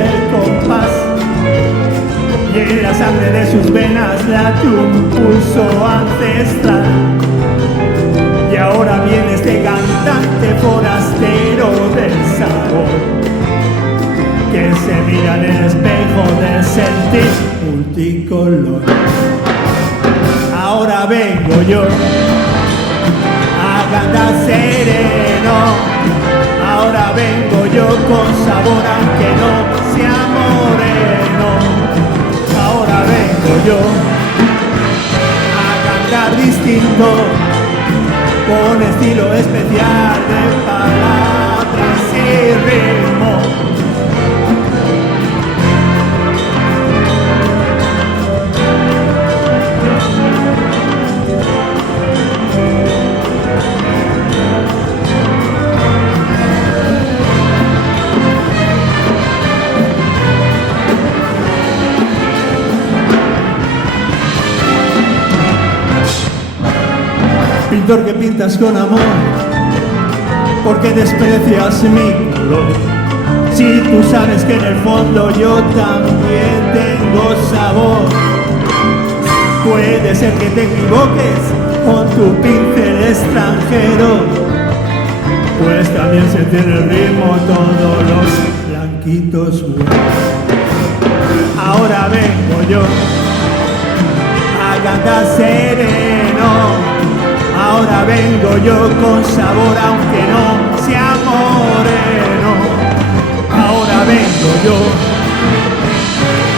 el compás y en la sangre de sus venas late un pulso ancestral. Y ahora viene este cantante forastero del sabor que se mira en el espejo del sentir multicolor. Ahora vengo yo a cantar sereno, ahora vengo yo con sabor aunque no sea moreno. Ahora vengo yo a cantar distinto, con estilo especial de palabras y ritmo. Pintor que pintas con amor, ¿por qué desprecias mi color? Si tú sabes que en el fondo yo también tengo sabor. Puede ser que te equivoques con tu pincel extranjero, pues también se tiene el ritmo todos los blanquitos buenos. Ahora vengo yo a cantar sereno, ahora vengo yo con sabor aunque no sea moreno. Ahora vengo yo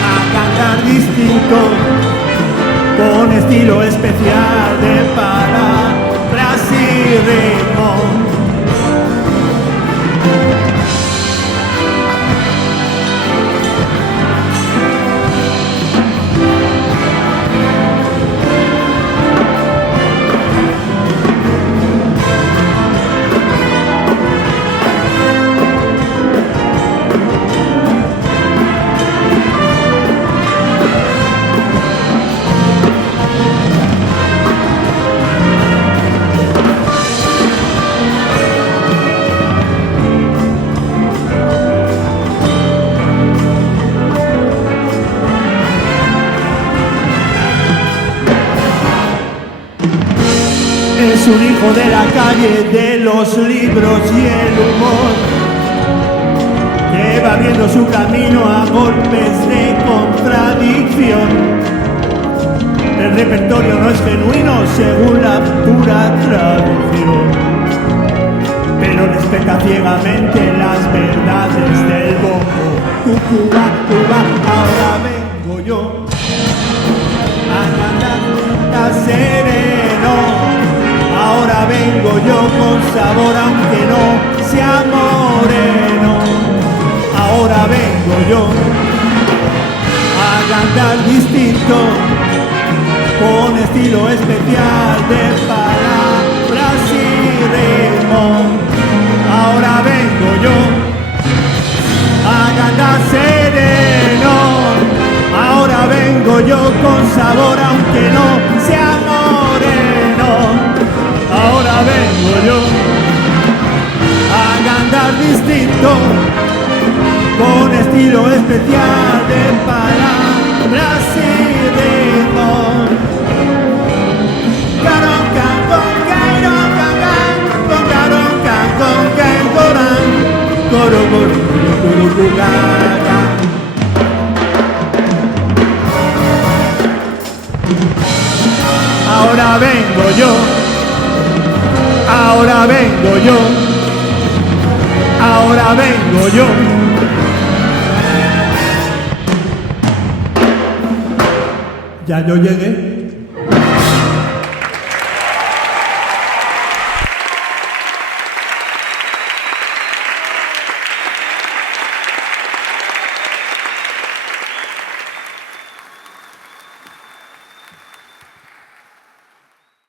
a cantar distinto, con estilo especial de palabras y ritmo. Es un hijo de la calle, de los libros y el humor, que va abriendo su camino a golpes de contradicción. El repertorio no es genuino según la pura traducción, pero respeta ciegamente las verdades del bombo. Cucubá, Cuba, ahora vengo yo a cantar sereno. Ahora vengo yo con sabor aunque no sea moreno. Ahora vengo yo a cantar distinto, con estilo especial de palabras y ritmo. Ahora vengo yo a cantar sereno. Ahora vengo yo con sabor aunque no sea moreno. Ahora vengo yo a cantar distinto, con estilo especial de palabras y ritmo. Caron, can, con, cairon, can, can, con, caron, can, con, can, coran, coro, coro, coro, coro, can. Ahora vengo yo, ahora vengo yo, ahora vengo yo. Ya yo llegué.